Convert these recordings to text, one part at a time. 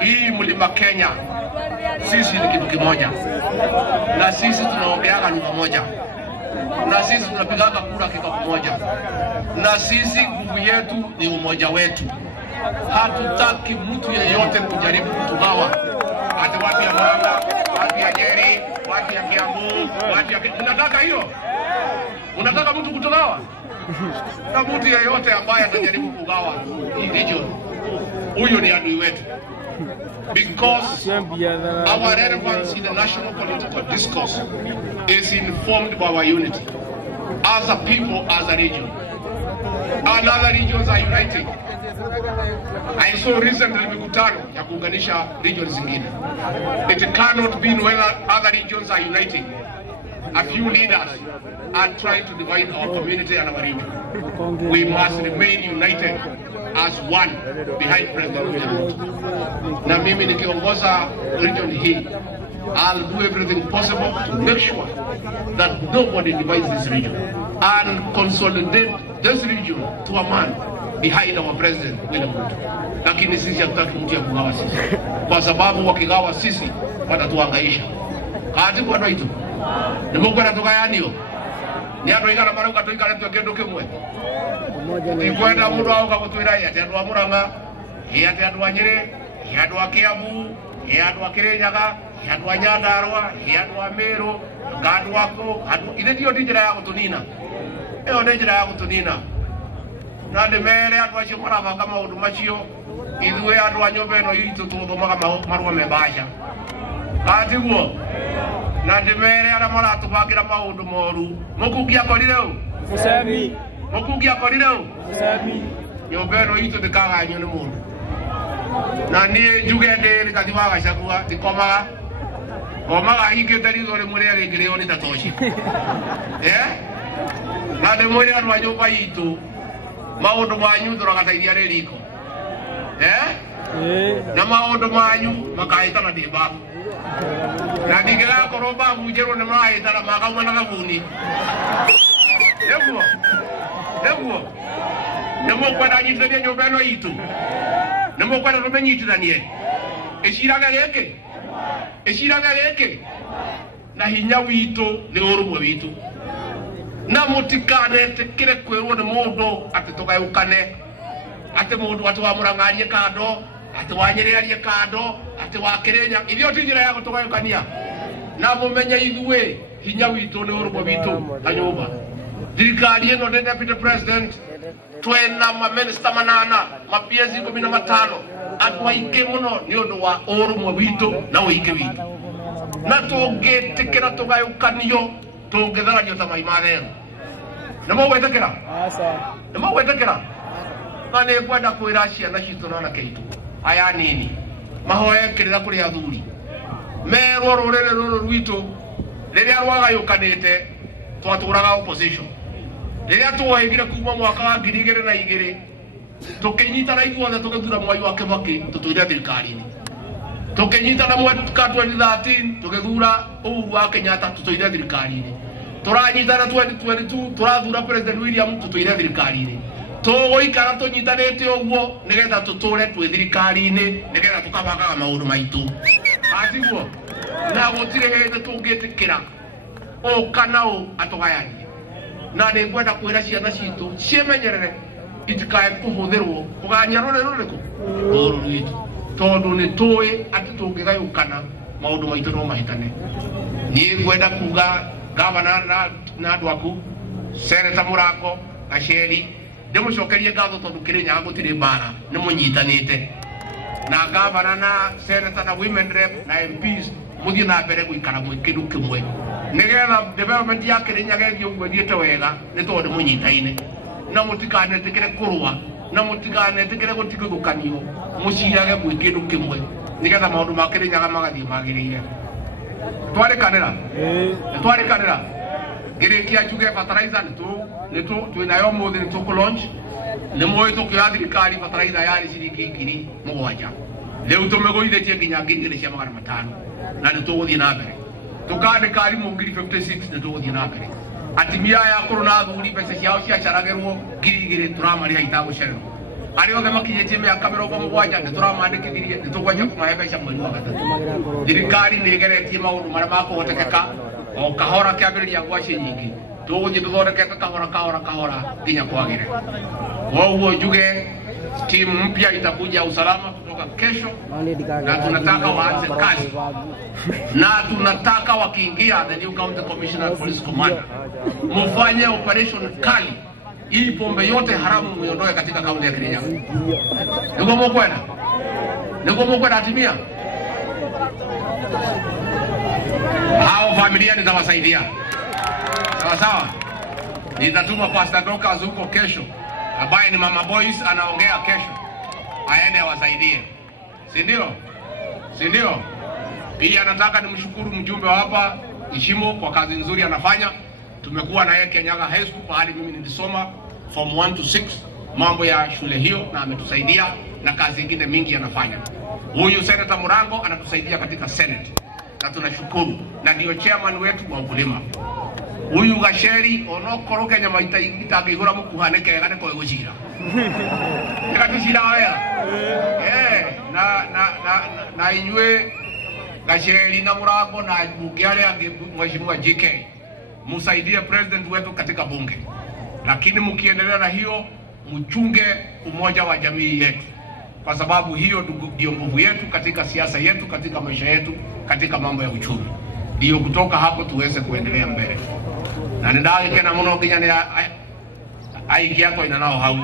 hii mlima Kenya sisi ni kitu kimoja, na sisi tunaongeaga lugha moja, na sisi tunapigaga kura kika moja, na sisi nguvu yetu ni umoja wetu. Hatutaki mtu yeyote kujaribu kutugawa. Hata watu ya Manga, watu ya Nyeri, watu ya Kiambu, watu ya... Unataka hiyo? Unataka mtu kutugawa? Na mtu yeyote ambaye atajaribu kugawa hii region, huyo ni adui wetu. Because our relevance in the national political discourse is informed by our unity as a people, as a region. And other regions are uniting. I saw recently mikutano ya kuunganisha regions zingine. It cannot be whether other regions are uniting. A few leaders are trying to divide our community and our region. We must remain united as one behind President William Ruto. Na mimi nikiongoza region hii, I'll do everything possible to make sure that nobody divides this region and consolidate this region to a man behind our President William Ruto. Lakini sisi hatutaki mtu ya kugawa sisi, kwa sababu wakigawa sisi watatuhangaisha. Hadi kwa ndo itu ni Mungu anatugayanio ni ando igana maruka to igana to kendo kimwe ikwenda mundu auka gutwira ya andu a Murang'a, ya andu a Nyeri, ya andu a Kiambu, ya andu a Kirinyaga, ya andu a Nyandarua, ya andu a Meru, andu ako andu ile ndio njira ya gutunina. Eyo ndio njira ya gutunina. Na ndemere andu acio marabanga maundu macio, ithuĩ andu a nyũmba ĩno itũ tuthumaga marũa mebasha. Atiguo na ndemere ara maratubangira maundu moru. Mukungi akorire u Musemi, mukungi akorire u Musemi, nyũmba ĩno itũ ndikaganyo nĩ mũndũ. Na niĩ njuge ndĩ kathi wa Gachagua ndikomaga ngomaga hingĩte ritho rĩmwe rĩrĩa rĩngĩ rĩo nĩ tatoci. Na ndĩmwĩre andũ a nyũmba itũ maundu manyu turagateithia riko. Na maundu manyu makaitana ndimba. Na ndigera koroba mujeru ne maitana makauma na gabuni. Ndeguo. Nemo kwenda nyitithania nyumba ĩno itu. Nemo kwenda tumenyitithanie. Eciraga gĩkĩ. Na hinya witũ nĩ ũrũmwe witũ. Na mũtikanetikire kwĩrwo nĩ mũndũ atĩ tũgayũkane, atĩ mũndũ atĩ wa Murang'a arie kando, atĩ wa Nyeri arie kando, atĩ wa Kirinyaga. Ithio ti njĩra ya gũtũgayũkania. Na mũmenye ithuĩ hinya witũ nĩ ũrũmwe witũ ta nyũmba. Thirikari ĩno nĩ Deputy President, twena maminista 8, ma-PS 15, andũ aingĩ mũno nĩ ũndũ wa ũrũmwe witũ na ũingĩ witũ. Na tũngĩtĩkĩra tũgayũkanio tũngĩtharanio ta mai marero. Nĩmũgwĩtĩkĩra? Nĩmũgwĩtĩkĩra? Na nĩ kwenda kwĩra ciana citũ na anake aitũ aya nini mahoe kĩrĩra kũrĩ athuri merwo rũrĩrĩ rũrũ rwitũ rĩrĩa rwagayũkanĩte twatũraga opposition. Rĩrĩa tuohĩgire kuma mwaka wa 2002 tũkĩnyitana ithuothe tũgĩthura Mwai wa Kĩbakĩ tũtũire thirikari-inĩ. Tũkĩnyitana mwaka 2013 tũgĩthura Uhuru wa Kenyatta tũtũire thirikari-inĩ. Tũranyitana 2022 tũrathura President William tũtũire thirikari-inĩ. Tũgũikara tũnyitanĩte ũguo nĩgetha tũtũre twĩ thirikari-inĩ nĩgetha tũkabangaga maũndũ maitũ. Atiguo na gũtirĩ hĩndĩ tũngĩtĩkĩra ũkana ũ atũgayanie. Na nĩ ngwenda kwĩra ciana citũ ciĩmenyerere itikae kũhũthĩrwo kũgania rũrĩrĩ rũrĩkũ rũrũ rwitũ, tondũ nĩ tũĩ atĩ tũngĩgayũkana maũndũ maitũ no mahĩtane. Niĩ ngwenda kuga gavana na andũ aku Senator Mũrango Gacheri ndĩmũcokerie ngatho tondũ Kirinyaga gũtirĩ mbara nĩmũnyitanĩte. Na gavana na Senator na women rep na MPs mũthiĩ na mbere gũikara mwĩ kĩndũ kĩmwe nĩgetha development ya Kirinyaga ĩthiĩ ũguo ĩthiĩte wega nĩ tondũ mũnyitaine. Na mũtikanetĩkĩre kũrũa, na mũtikanetĩkĩre gũtigithũkanio, mũcirage mwĩ kĩndũ kĩmwe nĩgetha maũndũ ma Kirinyaga magathiĩ magĩrĩire. Twarĩkanĩra ngĩrĩkia njuge fertilizer twĩnayo ũmũthĩ nĩ tũkũlaunch. Nĩ mũĩ tũkĩoya thirikari fertilizer yarĩ ciringi 7,000. Rĩu tũmĩgũithĩtie nginya 2,500 na nĩ tũgũthiĩ na mbere. Tũkandĩka arimũ 56 nĩ tũgũthiĩ na mbere. Atimia aya akũrũ na athuri mbeca ciao ciacaragĩrwo 2,000 tũramarĩha itagũcererwo. ariyo thema kinyete me akamero kwa mugwanja nituramandikithirie nitugwaje kumahebesha mwezi wa gatatu thirikari nigeretie maundu maria makuhotekeka o kahora kiambiriria gwaci nyingi tuguthie tuthondekete kahora nginya kwagire. Koguo njuge timu mpya itakuja usalama kutoka kesho, na tunataka waanze kazi, na tunataka wakiingia the new county commissioner police commander mufanye operation kali ili pombe yote haramu muiondoe katika kaunti ya Kirinyaga. Niko mkwenda atimia hao familia nitawasaidia sawa. Nitatuma Pastor Dokas huko kesho, ambaye ni Mama Boys anaongea kesho, aende awasaidie, si ndio? Pia nataka nimshukuru mjumbe wa hapa Ishimo kwa kazi nzuri anafanya. Tumekuwa na yeye Kirinyaga High School pahali mimi nilisoma form 1 to 6, mambo ya shule hiyo, na ametusaidia na kazi nyingine mingi anafanya. Huyu Senator Murango anatusaidia katika Senate, na tunashukuru, na ndio chairman wetu wa ukulima. Huyu Gasheri onokoro Kenya maita itagigura mukuhaneke gane ko gushira nikatushira waya na inywe Gasheri na Murango na Mugiale ange mheshimiwa JK musaidie president wetu katika bunge, lakini mkiendelea na hiyo mchunge umoja wa jamii yetu, kwa sababu hiyo ndio nguvu yetu katika siasa yetu, katika maisha yetu, katika mambo ya uchumi. Ndio kutoka hapo tuweze kuendelea mbele. Na ndage kana muno ginya ni aikia ko ina nao hau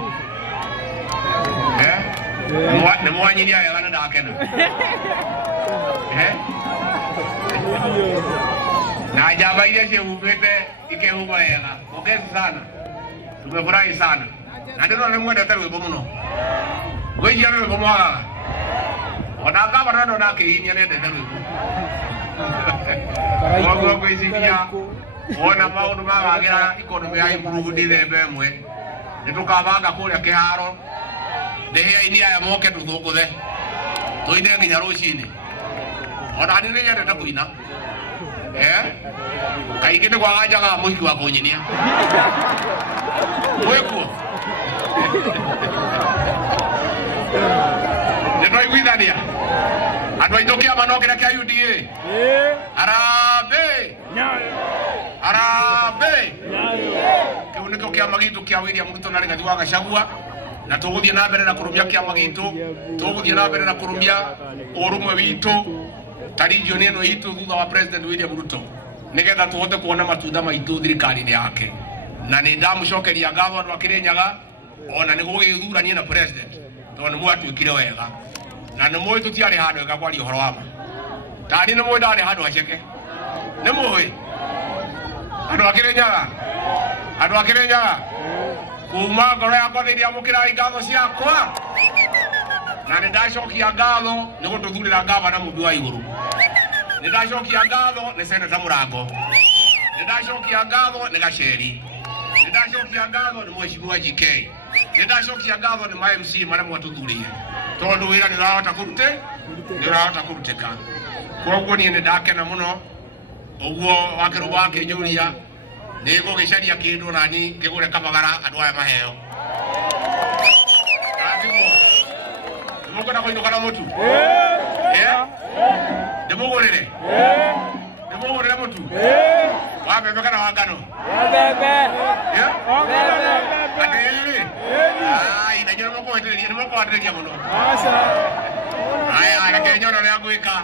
ne mwanyiria ya kana ndakena na jaba ile je ubete ikehugo yega ogezi sana, tumefurahi sana, na ndio na mwenda tawe bomuno weji yawe bomwaga ona kama nando nakihinia nende tawe Ogo isikia ona maundu magagira economy ya improve ndithembe mwe nitukabanga kuria kiharo ndehe ini aya moke tuthukuthe tuine nginya rucini ona ni nyendete kuina kaingi ni gwagajaga muhiki wa kunyinia mwekuo nitwaiguithania andu aitu kiama no kiria kia UDA Arabe kiu niko kiama gitu kia William Ruto na Rigathi wa Gachagua, na tuguthie na mbere na kurumia kiama gitu, tuguthie na mbere na kurumia urumwe witu tarijio neno itu thutha wa President William Ruto, nigetha tuhote kuona matunda maitu thirikari-ini yake. Na ni ndamucokeria ngatho andu a Kirinyaga ona ni gugithurania na president tondu mwatuikire wega, na ni mwe tutiari handu ega kwari uhoro wa ma tani ni mwe ndari handu haceke ni mwe andu a Kirinyaga kuma ngoro yakwa thiini amukira ngatho ciakwa, na ni ndacokia ngatho ni gututhurira ngavana mundu wa iguru, ni ndacokia ngatho ni Senator Murango, ni ndacokia ngatho ni Gacheri, ni ndacokia ngatho ni mheshimiwa JK, ni ndacokia ngatho ni MC maria mwatuthurie tondu wira ni rahota kuruteka. Koguo ni ndakena muno uguo wakiru wake Julia nego gicaria kindu nani ngigure kamagara andu aya maheo ndimugona koindo kana mutu ndimugurire mutu wa bebe kana wa ngano ai na nyoro moko wetereria ni moko watereria muno aya na kenyoro ya gwika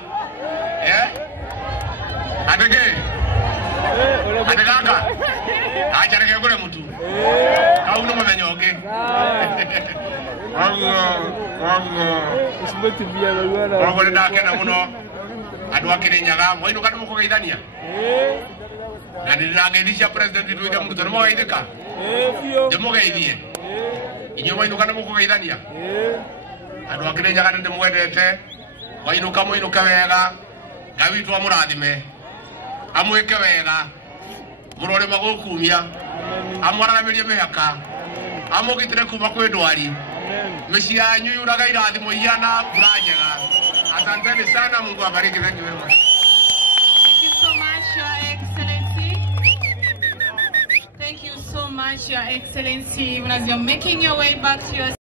adege adeganga acha reke ngure mutu kauno muthenyoke wangu ndakena muno andu a Kirinyaga mwainu kana mukugeithania na ndinangeithia president William Ruto mugeithika ndimugeithie inyo mwainu kana mukugeithania andu a Kirinyaga ndimwendete mwainuka muinuke wega ngawitwa murathime amwike wega murore magukumia amwaramirie mihaka amugitire kuma kwi ndwari micii yanyu yuraga irathimo iana mbura njega. Asanteni sana, Mungu abariki. Thank you very much. Thank you so much, Your Excellency. Thank you so much, Your Excellency. As you're making your way back to your